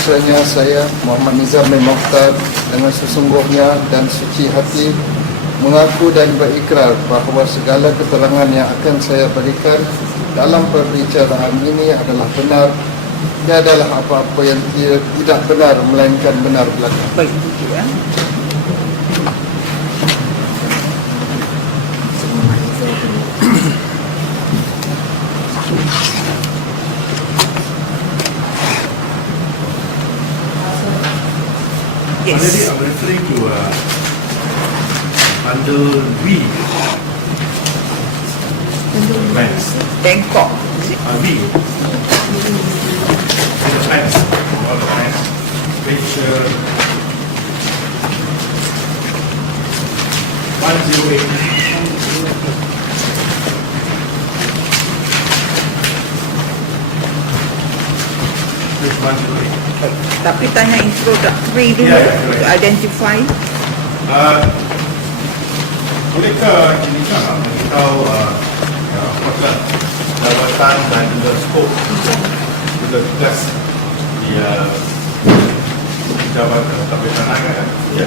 Sehubungnya saya, Muhammad Nizam bin Mokhtar, dengan sesungguhnya dan suci hati mengaku dan berikrar bahawa segala keterangan yang akan saya berikan dalam perbicaraan ini adalah benar. Ia adalah apa-apa yang tidak benar melainkan benar belaka. Baik, itu ya. Already I'm referring to under V. Banks. Bangkok. V. The banks. All the banks. Which 108. Which 108? Tapi tanya introductory dulu, to identify. Bolehkah Jenisa beritahu apakah jabatan dan juga skop juga tugas di jabatan Tabiatan Agama? Ya.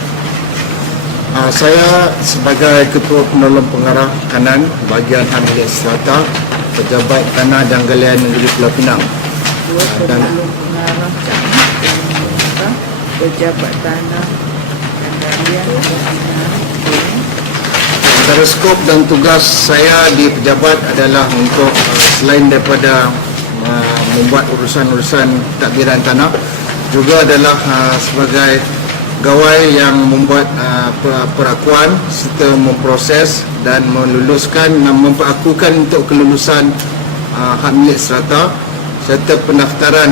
Saya sebagai Ketua Penolong Pengarah Kanan Bahagian Hamilia Strata, Pejabat Tanah dan Galian Negeri Pulau Pinang. Dan pengarah pejabat tanah dan galian. Antara skop dan tugas saya di pejabat adalah untuk selain daripada membuat urusan-urusan tadbiran tanah, juga adalah sebagai gawai yang membuat perakuan serta memproses dan meluluskan dan memperakukan untuk kelulusan hak milik strata serta pendaftaran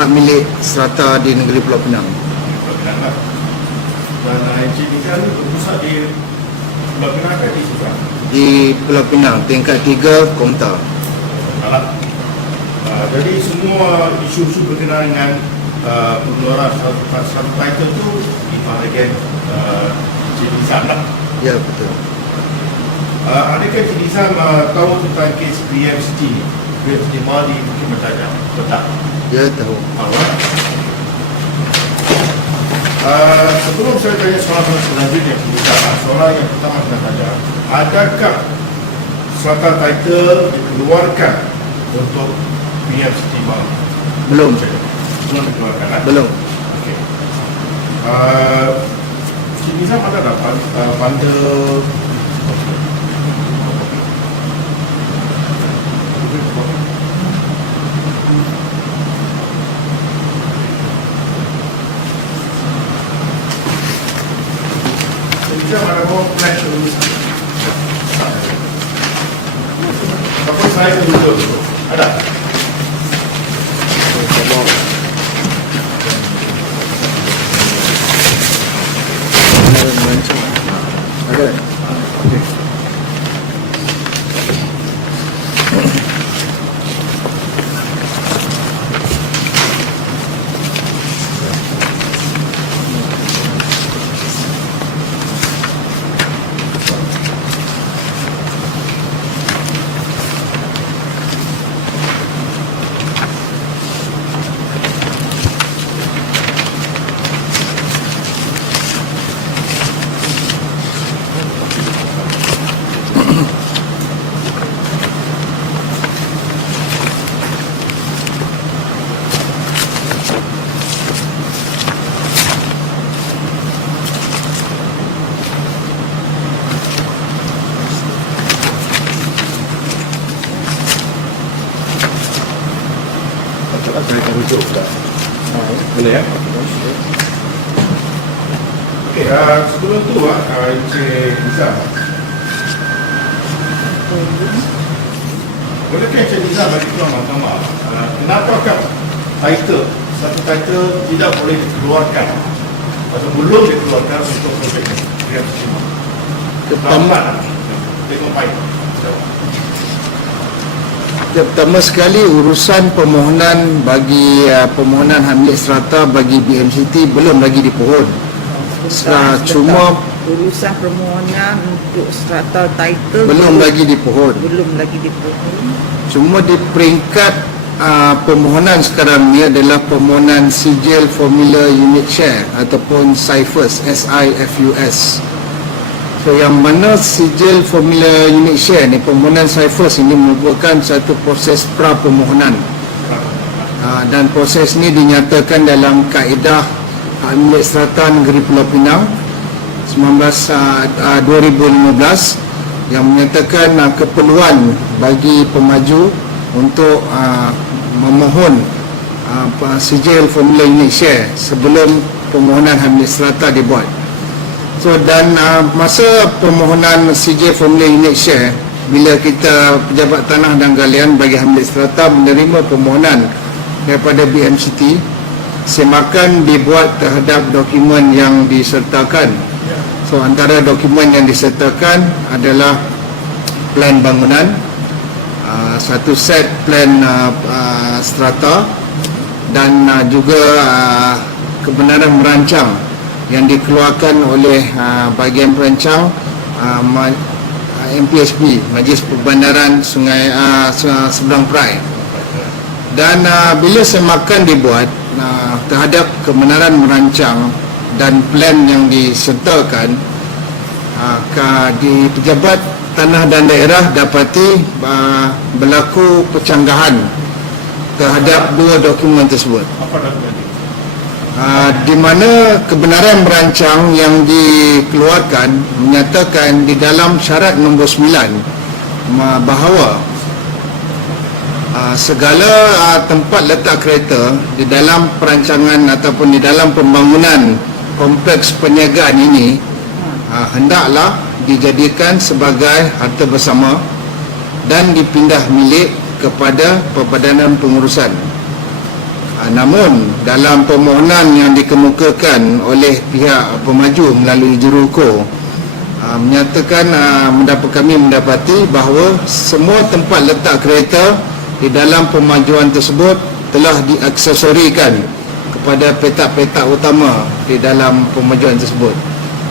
hak milik strata di negeri Pulau Pinang. Dan Encik Nizam ni berpusat di Pulau Pinang ke di Sifat? Di Pulau Pinang, tingkat 3, Komtar. Jadi semua isu-isu berkenaan dengan pengeluaran satu title tu di bahagian Encik Nizam lah. Ya, betul. Adakah Encik Nizam tahu tentang kes PMCT ni? PMCT Mali mungkin bertanya, betul? Ya, tahu. Sebelum saya tanya soalan selanjutnya, soalan yang pertama saya tanya, adakah strata title dikeluarkan untuk PMCT Mali? Belum. Belum dikeluarkan, kan? Belum. Okey. Encik Nizam ada tak bundle ada bawa flash dulu. Apa saya dulu? Ada? Ada. Okey. Saya rujuk dah. Boleh ya? Okey, sebelum tu Encik Nizam, bolehkah Encik Nizam bagi keluar mahkamah kenapakah satu title tidak boleh dikeluarkan atau belum dikeluarkan untuk projek ini? Pertama, tengok baik. pertama sekali urusan permohonan bagi permohonan hak milik strata bagi BMCT belum lagi dipohon. Cuma urusan permohonan untuk strata title belum lagi dipohon. belum lagi dipohon. Cuma di peringkat permohonan sekarang ni adalah permohonan sijil formula unit share ataupun SIFUS, SIFUS. So yang mana sijil formula unit share ni, permohonan SIFUS ini merupakan satu proses pra permohonan. Dan proses ni dinyatakan dalam kaedah Milik Strata Negeri Pulau Pinang 2015 yang menyatakan keperluan bagi pemaju untuk memohon sijil formula unit share sebelum permohonan hak milik strata dibuat. So dan masa permohonan sijil formula unit share, bila kita Pejabat Tanah dan Galian bagi hak milik strata menerima permohonan daripada BMCT, semakan dibuat terhadap dokumen yang disertakan. So antara dokumen yang disertakan adalah plan bangunan, satu set plan strata dan juga kebenaran merancang yang dikeluarkan oleh bahagian perancang MPSB, Majlis Perbandaran Sungai Seberang Perai. Dan bila semakan dibuat terhadap kebenaran merancang dan plan yang disertakan, di Pejabat Tanah dan Daerah dapati berlaku pencanggahan terhadap dua dokumen tersebut. Apa dokumen ini? Di mana kebenaran merancang yang dikeluarkan menyatakan di dalam syarat nombor 9 bahawa segala tempat letak kereta di dalam perancangan ataupun di dalam pembangunan kompleks perniagaan ini hendaklah dijadikan sebagai harta bersama dan dipindah milik kepada Perbadanan Pengurusan. Namun dalam permohonan yang dikemukakan oleh pihak pemaju melalui juruhukum menyatakan kami mendapati bahawa semua tempat letak kereta di dalam pemajuan tersebut telah diaksesorikan kepada petak-petak utama di dalam pemajuan tersebut.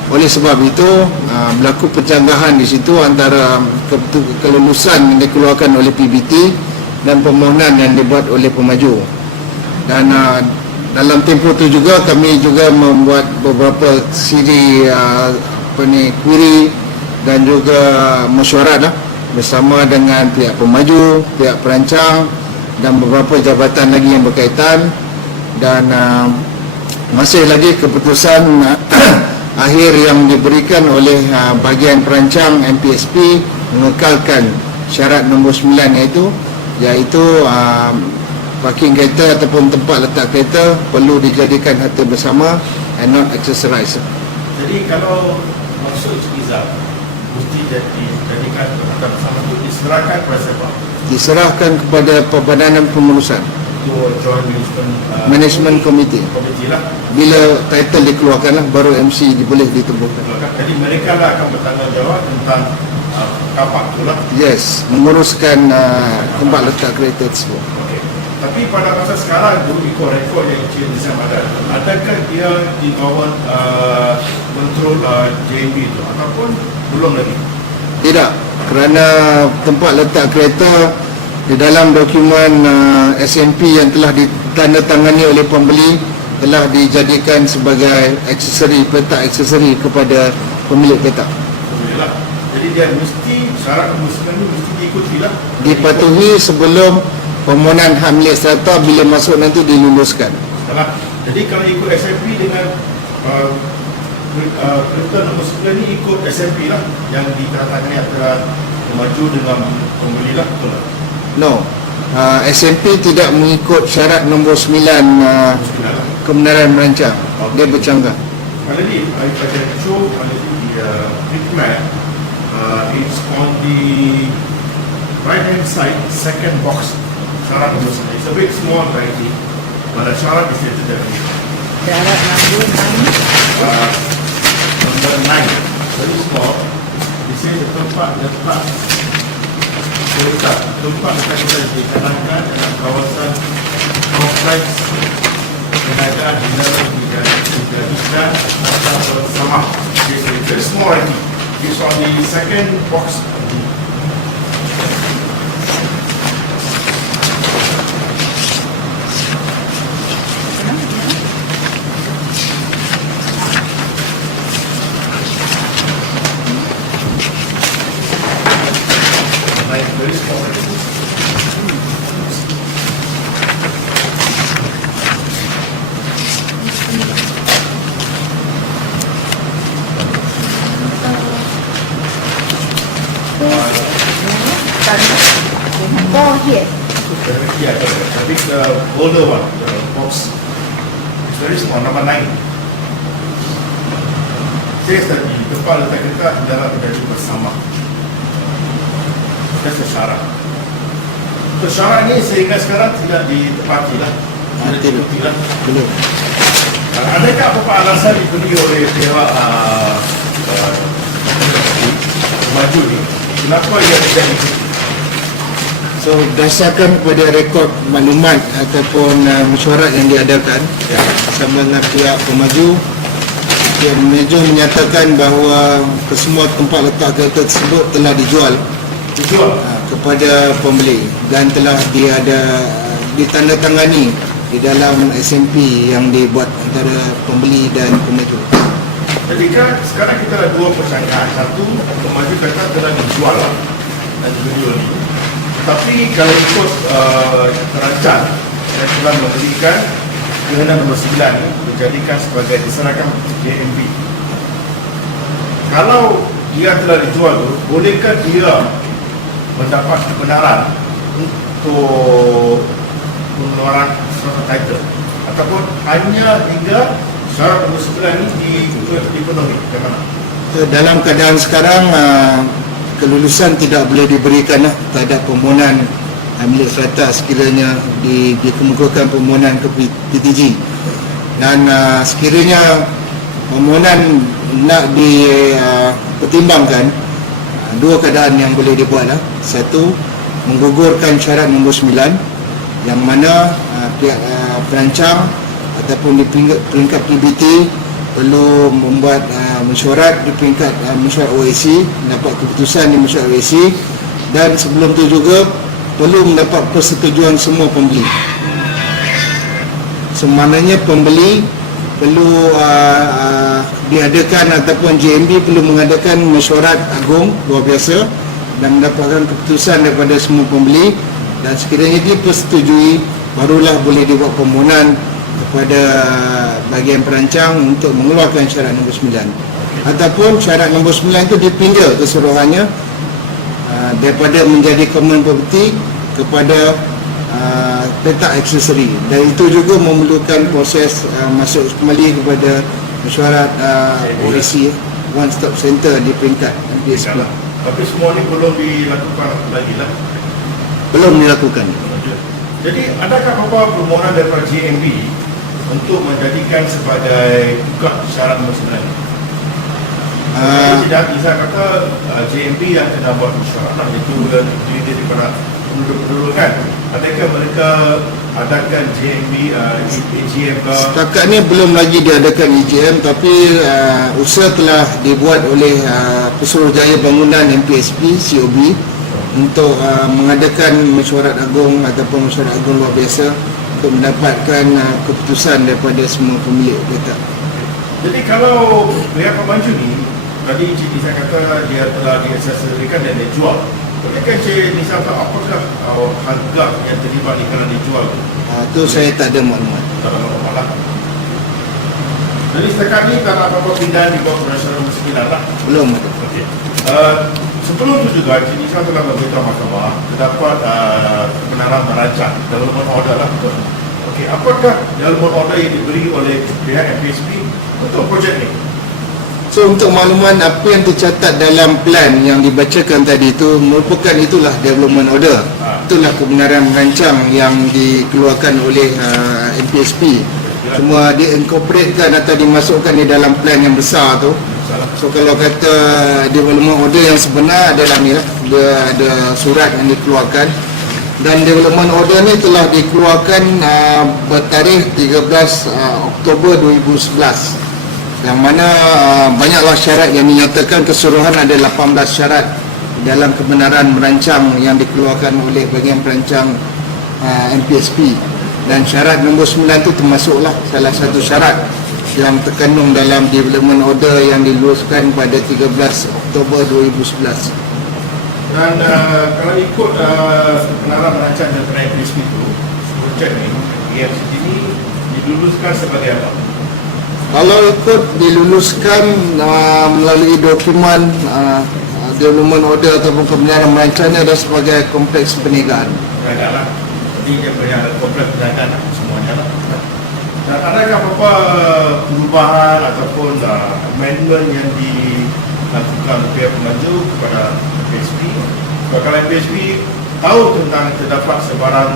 Oleh sebab itu berlaku pencanggahan di situ antara kelulusan yang dikeluarkan oleh PBT dan permohonan yang dibuat oleh pemaju. Dan dalam tempoh itu juga kami juga membuat beberapa siri query dan juga mesyuarat bersama dengan pihak pemaju, pihak perancang dan beberapa jabatan lagi yang berkaitan. Dan masih lagi keputusan akhir yang diberikan oleh bahagian perancang MPSP mengekalkan syarat nombor 9 iaitu parking kereta ataupun tempat letak kereta perlu dijadikan harta bersama and not accessorized. Jadi kalau maksud Izzat mesti dijadikan harta bersama itu diserahkan kepada siapa? Diserahkan kepada Perbadanan Pengurusan, Itu Joint Management Committee. Komiti lah. Bila title dikeluarkanlah baru MC boleh ditemukan. Jadi mereka lah akan bertanggungjawab tentang kapak tu lah. Yes, menguruskan tempat letak kereta tersebut. Okey. Tapi pada masa sekarang tu ikut rekod yang Encik Nizam ada, adakah dia di bawah kontrol JNB tu ataupun belum lagi? Tidak, kerana tempat letak kereta di dalam dokumen SNP yang telah ditandatangani oleh pembeli telah dijadikan sebagai aksesori, petak aksesori kepada pemilik petak. Alhamdulillah. Jadi dia mesti syarat kemusikan ni mesti diikuti lah. Dipatuhi sebelum permohonan hak milik strata bila masuk nanti diluluskan. Salah. Jadi kalau ikut SMP dengan kereta nombor 9 ni ikut SMP lah yang ditandatangani antara pemaju dengan pembeli lah, betul tak? No, SMP tidak mengikut syarat nombor 9 kebenaran merancang. Dia bercanggah. Finally, I can show the print map. It's on the right hand side, second box. Syarat nombor 9. It's a bit small writing, but the syarat is stated there. Syarat Number 9, very small. This is the tempat letak kereta. Tempat letak kereta dikanangkan dalam kawasan kompleks perniagaan digadiskan harta bersama. This is very small writing. It's on the second box. very small. Oh, here. Yeah, I think the older one, the box, it's very small, number 9. Says that di tempat letak kereta adalah terjadi bersama. That's the syarat. So syarat ini sehingga sekarang tidak ditepati lah. Tidak Tidak. diikuti lah. Belum. Adakah apa-apa alasan diberi oleh pihak maju ni? Kenapa ia tidak diikuti? So berdasarkan kepada rekod maklumat ataupun mesyuarat yang diadakan bersama dengan pihak pemaju, pihak pemaju menyatakan bahawa kesemua tempat letak kereta tersebut telah dijual Dijual. kepada pembeli dan telah ditandatangani di dalam SMP yang dibuat antara pembeli dan pemaju. Jadi kan sekarang kita ada dua persangkaan. Satu, pemaju kata telah dijual lah dan dijual ni. Tapi kalau ikut terancang, saya telah memberikan kehendak nombor 9 ni dijadikan sebagai diserahkan JMB. Kalau dia telah dijual tu, bolehkah dia mendapat kebenaran untuk pengeluaran suatu title ataupun hanya hingga syarat nombor 9 ni dipenuhi? Bagaimana? So, dalam keadaan sekarang kelulusan tidak boleh diberikan terhadap permohonan milik serata sekiranya dikemukakan permohonan ke PTG, dan sekiranya permohonan nak dipertimbangkan, dua keadaan yang boleh dibuat lah. Satu, menggugurkan syarat nombor 9 yang mana pihak perancang ataupun di peringkat PBT perlu membuat mesyuarat di peringkat mesyuarat OAC, mendapat keputusan di mesyuarat OAC, dan sebelum itu juga perlu mendapat persetujuan semua pembeli. Semaknanya pembeli perlu diadakan ataupun JMB perlu mengadakan mesyuarat agung luar biasa dan mendapatkan keputusan daripada semua pembeli, dan sekiranya dipersetujui barulah boleh dibuat permohonan kepada bahagian perancang untuk mengeluarkan syarat nombor 9, ataupun syarat nombor 9 itu dipindah keseluruhannya daripada menjadi common property kepada petak aksesori, dan itu juga memerlukan proses masuk kembali kepada mesyuarat OAC, One Stop Center di peringkat MPSP. Tapi semua ni belum dilakukan lagi lah. Belum dilakukan. Jadi adakah apa permohonan daripada JMB untuk menjadikan sebagai buka syarat nombor 9? Tidak bisa kata JMB yang kena buat mesyuarat itu terdiri daripada penduduk-penduduk kan. Adakah mereka adakan JMB EGM ke? Setakat ni belum lagi diadakan EGM, tapi usaha telah dibuat oleh Pesuruhjaya Bangunan MPSP COB untuk mengadakan mesyuarat agung ataupun mesyuarat agung luar biasa untuk mendapatkan keputusan daripada semua pemilik kereta. Jadi kalau pihak pemaju ni, tadi Encik Nisa kata dia telah diaksesorikan dan dijual. Bolehkah Encik Nisa tahu apakah harga yang terlibat ni kerana dijual? Itu saya tak ada maklumat. Tak ada maklumat lah. Jadi setakat ni tak ada apa-apa pindahan di bawah Peraturan Nombor 9 lah. Belum ada. Okey. Sebelum itu juga Encik Nisa telah memberitahu mahkamah terdapat kebenaran merancang development order lah. Okey, apakah development order yang diberi oleh pihak MPSP untuk projek ni? So untuk makluman apa yang tercatat dalam plan yang dibacakan tadi itu merupakan itulah development order. Itulah kebenaran merancang yang dikeluarkan oleh MPSP. Cuma di-incorporatekan atau dimasukkan di dalam plan yang besar tu. So kalau kata development order yang sebenar adalah ni lah, dia ada surat yang dikeluarkan, dan development order ni telah dikeluarkan bertarikh 13 Oktober 2011, yang mana banyaklah syarat yang dinyatakan. Keseluruhan ada 18 syarat dalam kebenaran merancang yang dikeluarkan oleh bahagian perancang MPSP, dan syarat nombor 9 itu termasuklah salah satu syarat yang terkandung dalam development order yang diluluskan pada 13 Oktober 2011. Dan kalau ikut kenalan merancang dan penaik PSP itu, projek ni, AFC ini diluluskan sebagai apa? Kalau ikut diluluskan melalui dokumen development order ataupun pemilihan merancangnya adalah sebagai kompleks perniagaan. Perniagaan lah. Jadi dia punya kompleks perniagaan lah, semuanya lah. Dan adakah apa-apa perubahan ataupun amendment yang dilakukan pihak pemaju kepada PSP? Kalau PSP tahu tentang terdapat sebarang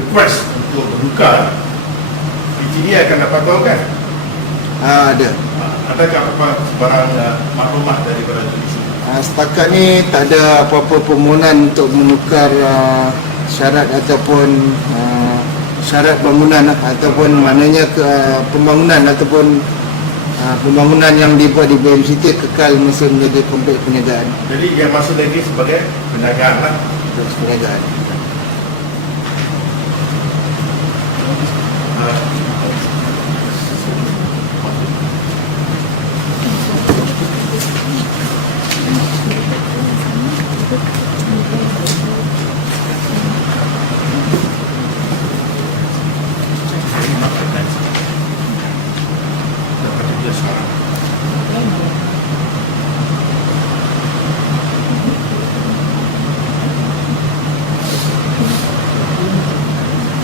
request untuk bertukar, PTD akan dapat tahu kan? Ada. Adakah apa sebarang maklumat daripada isu? Setakat ni tak ada apa-apa permohonan untuk menukar syarat ataupun syarat bangunan ataupun maknanya pembangunan ataupun pembangunan yang dibuat di BMCT kekal masih menjadi kompleks perniagaan. Jadi dia masih lagi sebagai perniagaan lah. Perniagaan.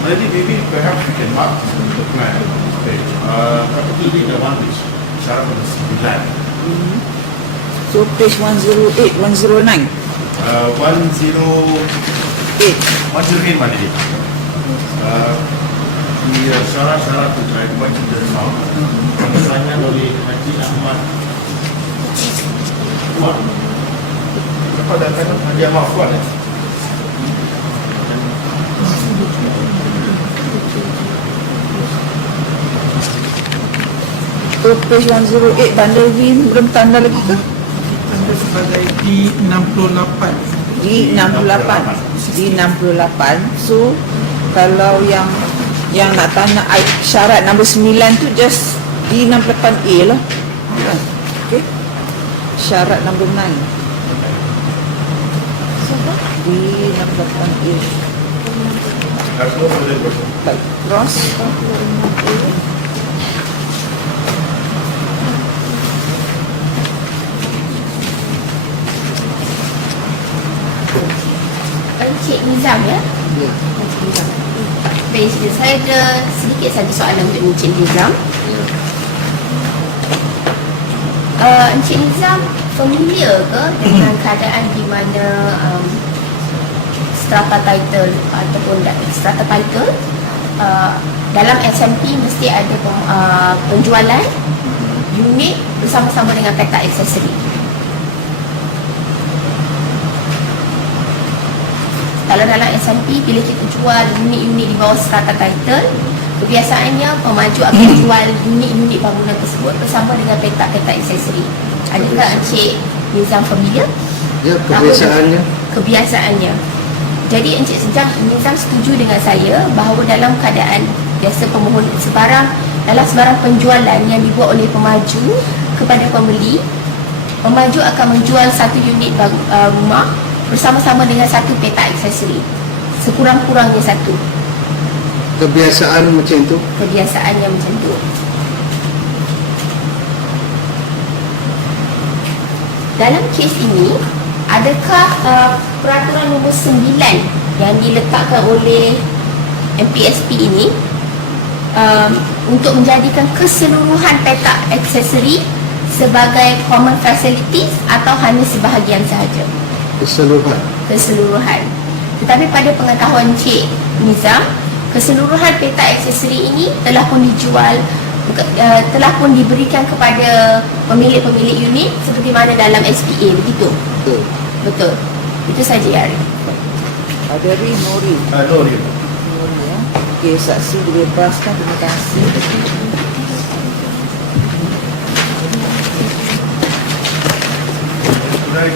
Jadi maybe perhaps we can mark the plan page. Particularly the one which syarat pada 9. So page 108, 109. 108 mana dia? Di syarat-syarat terkait wajib dermawan pengesahannya oleh Haji Ahmad Fuad. Apa datang Haji Ahmad Fuad? So page 108, bundle V belum tanda lagi ke? Tanda sebagai D68. D68. D68. So kalau yang nak tanya syarat nombor 9 tu just D68A lah. Okay. Syarat nombor 9. D68A. Harus boleh bersama. Tak cross. Encik Nizam ya? Ya. Encik Nizam. Baik, saya ada sedikit saja soalan untuk Encik Nizam. Encik Nizam familiar ke dengan keadaan di mana strata title ataupun strata title dalam SMP mesti ada penjualan unit bersama-sama dengan peta aksesori. Kalau dalam SMP, bila kita jual unit-unit di bawah strata title, kebiasaannya pemaju akan jual unit-unit bangunan tersebut bersama dengan peta-peta aksesori. Adakah Encik Nizam familiar? Ya, kebiasaannya. Kebiasaannya. Jadi Encik Nizam setuju dengan saya bahawa dalam keadaan biasa dalam sebarang penjualan yang dibuat oleh pemaju kepada pembeli, pemaju akan menjual satu unit rumah bersama-sama dengan satu peta aksesori, sekurang-kurangnya satu. Kebiasaan macam itu. Kebiasaannya macam tu. Dalam kes ini, adakah peraturan nombor 9 yang diletakkan oleh MPSP ini untuk menjadikan keseluruhan peta aksesori sebagai common facilities atau hanya sebahagian sahaja? Keseluruhan. Tetapi pada pengetahuan Encik Nizam, keseluruhan peta aksesori ini telah pun dijual, telah pun diberikan kepada pemilik-pemilik unit seperti mana dalam SPA, begitu? Betul. Itu saja ya. Ada Nori. Nori. Ya. Okey, saksi dibebaskan. Terima kasih. Right.